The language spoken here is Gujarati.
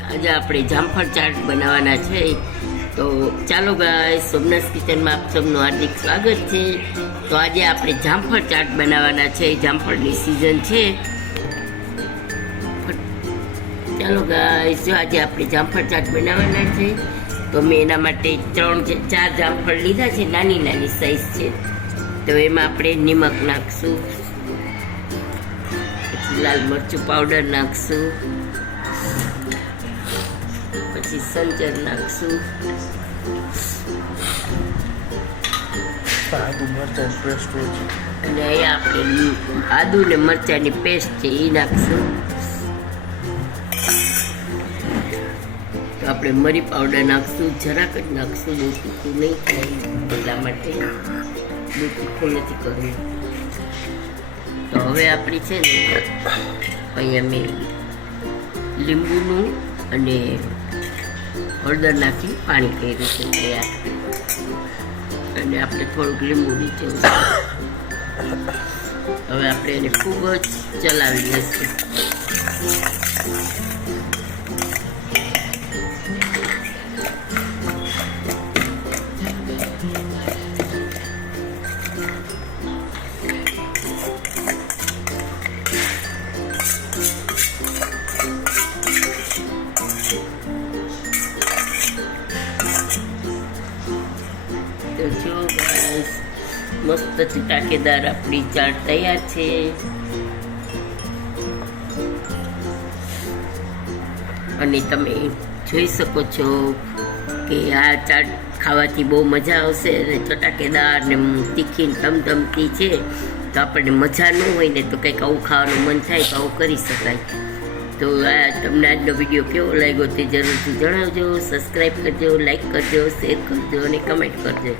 આજે આપણે જામફળ ચાટ બનાવવાના છે. તો ચાલો ગાય સોમનાથ કિચનમાં આપ સૌનું હાર્દિક સ્વાગત છે. તો આજે આપણે જામફળ ચાટ બનાવવાના છે. જામફળની સિઝન છે. ચાલો ગાય જો આજે આપણે જામફળ ચાટ બનાવવાના છે, તો મેં એના માટે ત્રણ ચાર જામફળ લીધા છે. નાની નાની સાઈઝ છે. તો એમાં આપણે નિમક નાખશું. લાલ મરચું પાવડર નાખશું. પછી સંચર નાખશું. આદુ મરચાં પેસ્ટ છે. અને અહીંયા આપણે આદુ ને મરચાંની પેસ્ટ છે એ નાખશું. તો આપણે મરી પાવડર નાખશું જરાક જ નાખશું બહુ તીખું નહીં થાય. એટલા માટે બહુ તીખું નથી કરવું. તો હવે આપણી છે ને અહીંયા મેં લીંબુનું અને હળદર નાખી, પાણી કર્યું છે તૈયાર. અને આપણે થોડુંક લીંબુ નીચે હવે આપણે એને ખૂબ જ ચલાવી લઈશું. જો બસ મસ્ત ચટાકેદાર આપણી ચાટ તૈયાર છે. અને તમે જોઈ શકો છો કે આ ચાટ ખાવાથી બહુ મજા આવશે અને ચટાકેદાર ને તીખી ધમધમતી છે. તો આપણને મજા ન હોય ને તો કંઈક આવું ખાવાનું મન થાય તો આવું કરી શકાય. તો આ તમને આજનો વીડિયો કેવો લાગ્યો તે જરૂરથી જણાવજો. સબસ્ક્રાઈબ કરજો લાઈક કરજો શેર કરજો અને કમેન્ટ કરજો.